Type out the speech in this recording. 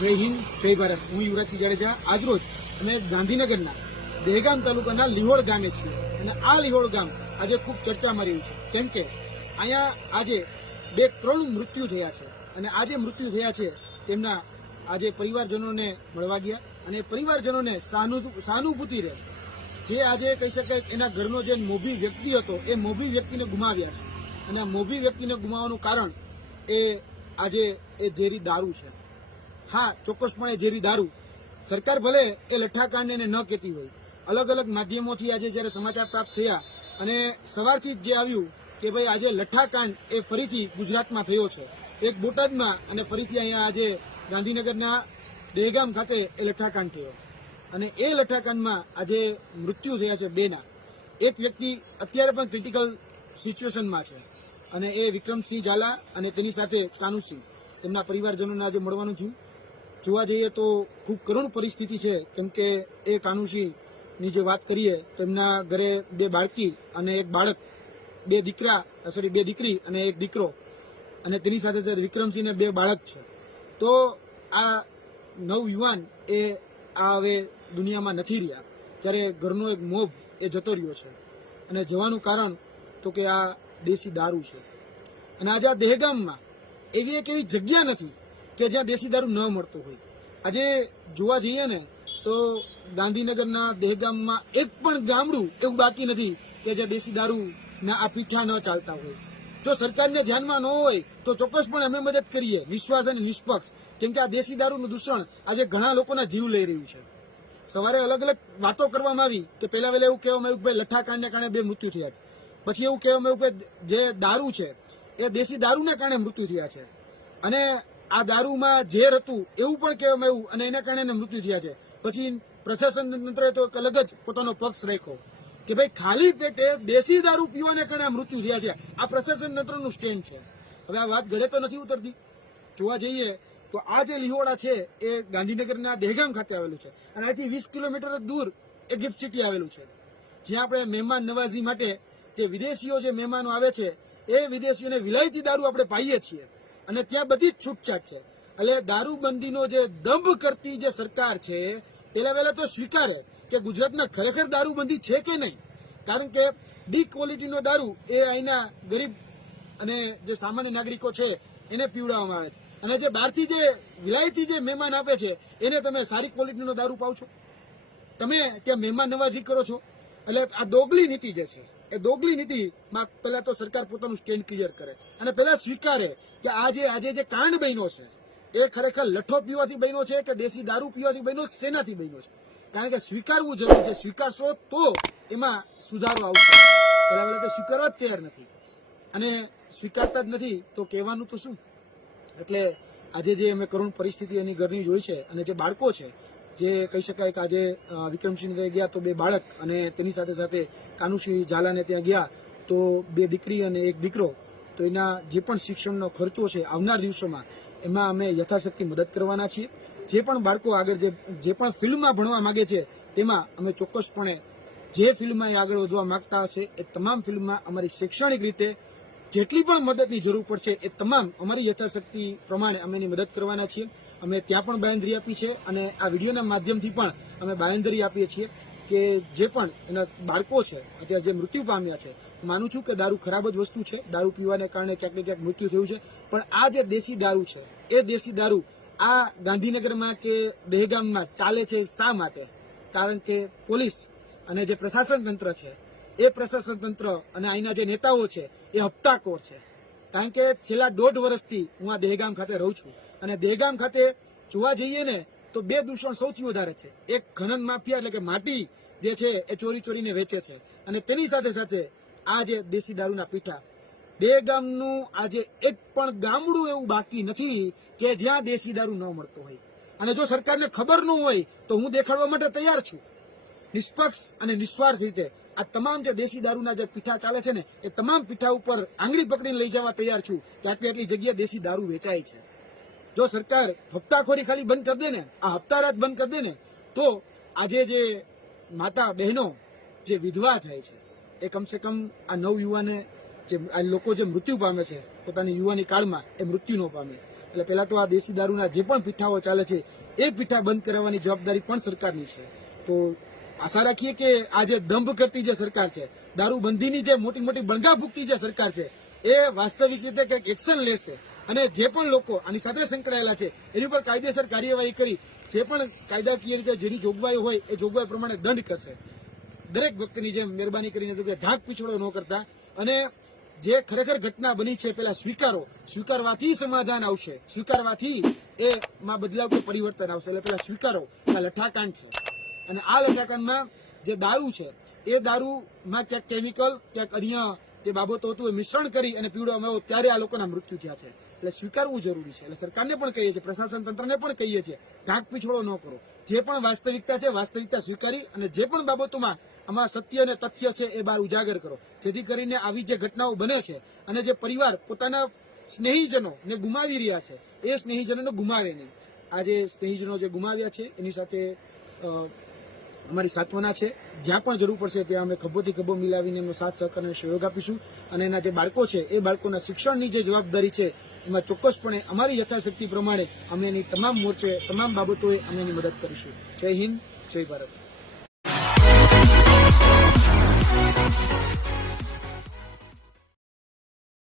જય હિન્દ, જય ભારત. હું યુવરાજસિંહ જાડેજા આજરોજ અમે ગાંધીનગરના દહેગામ તાલુકાના લિહોળ ગામે છીએ. અને આ લિહોળ ગામ આજે ખૂબ ચર્ચામાં રહ્યું છે. કેમ કે અહીંયા આજે બે ત્રણ મૃત્યુ થયા છે. અને આજે મૃત્યુ થયા છે, તેમના આજે પરિવારજનોને મળવા ગયા. અને પરિવારજનોને સહાનુ- સહાનુભૂતિ રહે. જે આજે કહી શકાય એના ઘરનો જે મોભી વ્યક્તિ હતો, એ મોભી વ્યક્તિને ગુમાવ્યા છે. અને મોભી વ્યક્તિને ગુમાવવાનું કારણ એ આજે એ ઝેરી દારૂ છે. હા, ચોક્કસપણે ઝેરી દારૂ. સરકાર ભલે એ લઠ્ઠાકાંડને ન કહેતી હોય. અલગ અલગ માધ્યમોથી આજે જ્યારે સમાચાર પ્રાપ્ત થયા અને સવારથી જ જે આવ્યું કે ભાઈ આજે લઠ્ઠાકાંડ એ ફરીથી ગુજરાતમાં થયો છે. એક બોટાદમાં અને ફરીથી અહીંયા આજે ગાંધીનગરના દહેગામ ખાતે એ લઠ્ઠાકાંડ થયો. અને એ લઠ્ઠાકાંડમાં આજે મૃત્યુ થયા છે બેના. એક વ્યક્તિ અત્યારે પણ ક્રિટિકલ સિચ્યુએશનમાં છે. અને એ વિક્રમસિંહ ઝાલા અને તેની સાથે કાનુસિંહ તેમના પરિવારજનોને આજે મળવાનું થયું. જોવા જઈએ તો ખૂબ કરુણ પરિસ્થિતિ છે. કેમ કે એ કાનુસિંહની જે વાત કરીએ, તો એમના ઘરે બે બાળકી અને એક બાળક, બે દીકરા સોરી બે દીકરી અને એક દીકરો. અને તેની સાથે સાથે વિક્રમસિંહને બે બાળક છે. તો આ નવ યુવાન એ આ હવે દુનિયામાં નથી રહ્યા. ત્યારે ઘરનો એક મોભ એ જતો રહ્યો છે. અને જવાનું કારણ તો કે આ દેશી દારૂ છે. અને આજે આ દહેગામમાં એવી એક એવી જગ્યા નથી કે જ્યાં દેશી દારૂ ન મળતો હોય. આજે જોવા જઈએ ને, તો ગાંધીનગરના દહેગામમાં એક પણ ગામડું એવું બાકી નથી કે જ્યાં દેશી દારૂના આ પીઠા ન ચાલતા હોય. જો સરકારને ધ્યાનમાં ન હોય, તો ચોક્કસપણે અમે મદદ કરીએ વિશ્વાસ અને નિષ્પક્ષ. કેમ કે આ દેશી દારૂનું દૂષણ આજે ઘણા લોકોના જીવ લઈ રહ્યું છે. સવારે અલગ અલગ વાતો કરવામાં આવી કે પહેલા વહેલા એવું કહેવામાં આવ્યું કે ભાઈ લઠ્ઠાકાંડને કારણે બે મૃત્યુ થયા છે. પછી એવું કહેવામાં આવ્યું કે જે દારૂ છે, એ દેશી દારૂને કારણે મૃત્યુ થયા છે. અને આ દારૂમાં ઝેર હતું એવું પણ કહેવામાં આવ્યું અને એના કારણે મૃત્યુ થયા છે. પછી પ્રશાસન તંત્રએ તો એક અલગ જ પોતાનો પક્ષ રાખ્યો કે ભાઈ ખાલી પેટે દેશી દારૂ પીવાને કારણે મૃત્યુ થયા છે. આ પ્રશાસન તંત્રનું સ્ટેન્ડ છે. હવે આ વાત ઘરે તો નથી ઉતરતી. જોવા જઈએ તો આ જે લીહોડા છે એ ગાંધીનગરના દહેગામ ખાતે આવેલું છે. અને અહીંથી વીસ કિલોમીટર દૂર એ ગિફ્ટ સિટી આવેલું છે. જ્યાં આપણે મહેમાન નવાઝી માટે જે વિદેશીઓ જે મહેમાનો આવે છે, એ વિદેશીઓને વિલાયતી દારૂ આપણે પાઈએ છીએ. અને ત્યાં બધી જ છૂટછાટ છે. એટલે દારૂબંધીનો જે દંભ કરતી જે સરકાર છે પેલા વહેલા તો સ્વીકારે કે ગુજરાતમાં ખરેખર દારૂબંધી છે કે નહીં. કારણ કે ડી ક્વોલિટીનો દારૂ એ અહીંના ગરીબ અને જે સામાન્ય નાગરિકો છે, એને પીવડાવવામાં આવે છે. અને જે બહારથી જે વિલાયતી જે મહેમાન આપે છે, એને તમે સારી ક્વોલિટીનો દારૂ પાવ છો? તમે ત્યાં મહેમાન નવાજી કરો છો? એટલે આ દોગલી નીતિ જે છે એ દોગલી નીતિમાં પહેલા તો સરકાર પોતાનું સ્ટેન્ડ ક્લિયર કરે. અને પહેલા સ્વીકારે કે આજે આજે જે કાંડ બન્યો છે એ ખરેખર લઠ્ઠો પીવાથી બન્યો છે કે દેશી દારૂ પીવાથી બન્યો છે, શેનાથી બન્યો છે? કારણ કે સ્વીકારવું જરૂર છે. સ્વીકારશો તો એમાં સુધારો આવશે. પહેલા પહેલા તો સ્વીકારવા જ તૈયાર નથી. અને સ્વીકારતા જ નથી તો કહેવાનું તો શું? એટલે આજે જે અમે કરુણ પરિસ્થિતિ એની ઘરની જોઈ છે અને જે બાળકો છે જે કહી શકાય કે આજે વિક્રમસિંહ ગયા તો બે બાળક અને તેની સાથે સાથે કાનુસિંહ ઝાલાને ત્યાં ગયા તો બે દીકરી અને એક દીકરો. તો એના જે પણ શિક્ષણનો ખર્ચો છે આવનાર દિવસોમાં, એમાં અમે યથાશક્તિ મદદ કરવાના છીએ. જે પણ બાળકો આગળ જે જે પણ ફિલ્ડમાં ભણવા માગે છે, તેમાં અમે ચોક્કસપણે જે ફિલ્ડમાં એ આગળ વધવા માંગતા હશે, એ તમામ ફિલ્ડમાં અમારી શૈક્ષણિક રીતે જેટલી પણ મદદની જરૂર પડશે એ તમામ અમારી યથાશક્તિ પ્રમાણે અમે એની મદદ કરવાના છીએ. અમે ત્યાં પણ બાંયધરી આપી છે અને આ વિડીયોના માધ્યમથી પણ અમે બાંયધરી આપીએ છીએ કે જે પણ એના બાળકો છે, અત્યારે જે મૃત્યુ પામ્યા છે, માનું છું કે દારૂ ખરાબ જ વસ્તુ છે. દારૂ પીવાને કારણે ક્યાંક ક્યાંક મૃત્યુ થયું છે. પણ આ જે દેશી દારૂ છે, એ દેશી દારૂ આ ગાંધીનગરમાં કે દહેગામમાં ચાલે છે શા માટે? કારણ કે પોલીસ અને જે પ્રશાસન તંત્ર છે એ પ્રશાસન તંત્ર અને અહીંના જે નેતાઓ છે, એ હપ્તાખોર છે. કારણ કે છેલ્લા દોઢ વર્ષથી હું આ દહેગામ ખાતે રહું છું. અને દહેગામ ખાતે જોવા જઈએ ને, તો બે દૂષણ સૌથી વધારે છે. એક ખનન માફિયા એટલે કે માટી જે છે, એ ચોરી ચોરીને વેચે છે. અને તેની સાથે સાથે આ જે દેશી દારૂના પીઠા, દહેગામનું આજે એક પણ ગામડું એવું બાકી નથી કે જ્યાં દેશી દારૂ ન મળતો હોય. અને જો સરકારને ખબર ન હોય, તો હું દેખાડવા માટે તૈયાર છું. નિષ્પક્ષ અને નિસ્વાર્થ રીતે આ તમામ જે દેશી દારૂના જે પીઠા ચાલે છે ને, એ તમામ પીઠા ઉપર આંગળી પકડીને લઈ જવા તૈયાર છું કે આટલી આટલી જગ્યાએ દેશી દારૂ વેચાય છે. જો સરકાર હપ્તાખોરી ખાલી બંધ કરી દે ને, આ હપ્તારાત બંધ કરી દે ને, તો આજે જે માતા બહેનો, જે વિધવા થાય છે, એ કમસે કમ આ નવ યુવાને જે, આ લોકો જે મૃત્યુ પામે છે, પોતાની યુવાની કાળમાં એ મૃત્યુ ન પામે. એટલે પહેલા તો આ દેશી દારૂના જે પણ પીઠાઓ ચાલે છે, એ પીઠા બંધ કરાવવાની જવાબદારી પણ સરકારની છે. તો આશા રાખીએ કે આ જે દંભ કરતી જે સરકાર છે, દારૂબંધીની જે મોટી મોટી બળગા ભૂકતી જે સરકાર છે, એ વાસ્તવિક રીતે કંઈક એક્શન લેશે. અને જે પણ લોકો આની સાથે સંકળાયેલા છે, એની ઉપર કાયદેસર કાર્યવાહી કરી, જે પણ કાયદાકીય રીતે જેની જોગવાઈ હોય, એ જોગવાઈ પ્રમાણે દંડ કરશે. દરેક વ્યક્તિની જેમ મહેરબાની કરીને જો કે ઢાક પીછોડો ન કરતા. અને જે ખરેખર ઘટના બની છે, પેલા સ્વીકારો. સ્વીકારવાથી સમાધાન આવશે. સ્વીકારવાથી એમાં બદલાવ કે પરિવર્તન આવશે. એટલે પેલા સ્વીકારો. આ લઠાકાંડ છે. અને આ લટાકણમાં જે દારૂ છે, એ દારૂમાં ક્યાંક કેમિકલ ક્યાંક અન્ય જે બાબતો હતું, એ મિશ્રણ કરી અને પીવડાવવામાં આવ્યો. ત્યારે આ લોકોના મૃત્યુ થયા છે. એટલે સ્વીકારવું જરૂરી છે. એટલે સરકારને પણ કહીએ છીએ, પ્રશાસન તંત્રને પણ કહીએ છીએ ઘાક પીછોડો ન કરો. જે પણ વાસ્તવિકતા છે, વાસ્તવિકતા સ્વીકારી અને જે પણ બાબતોમાં આમાં સત્ય અને તથ્ય છે, એ બહાર ઉજાગર કરો. જેથી કરીને આવી જે ઘટનાઓ બને છે અને જે પરિવાર પોતાના સ્નેહીજનો ને ગુમાવી રહ્યા છે, એ સ્નેહીજનોને ગુમાવે નહીં. આ જે સ્નેહીજનો જે ગુમાવ્યા છે, એની સાથે અમારી સાંત્વના છે. જ્યાં પણ જરૂર પડશે ત્યાં અમે ખભોથી ખભો મિલાવીને એમનો સાથ, સહકાર અને સહયોગ આપીશું. અને એના જે બાળકો છે, એ બાળકોના શિક્ષણની જે જવાબદારી છે, એમાં ચોક્કસપણે અમારી યથાશક્તિ પ્રમાણે અમે એની તમામ મોરચે, તમામ બાબતોએ અમે એની મદદ કરીશું. જય હિન્દ, જય ભારત.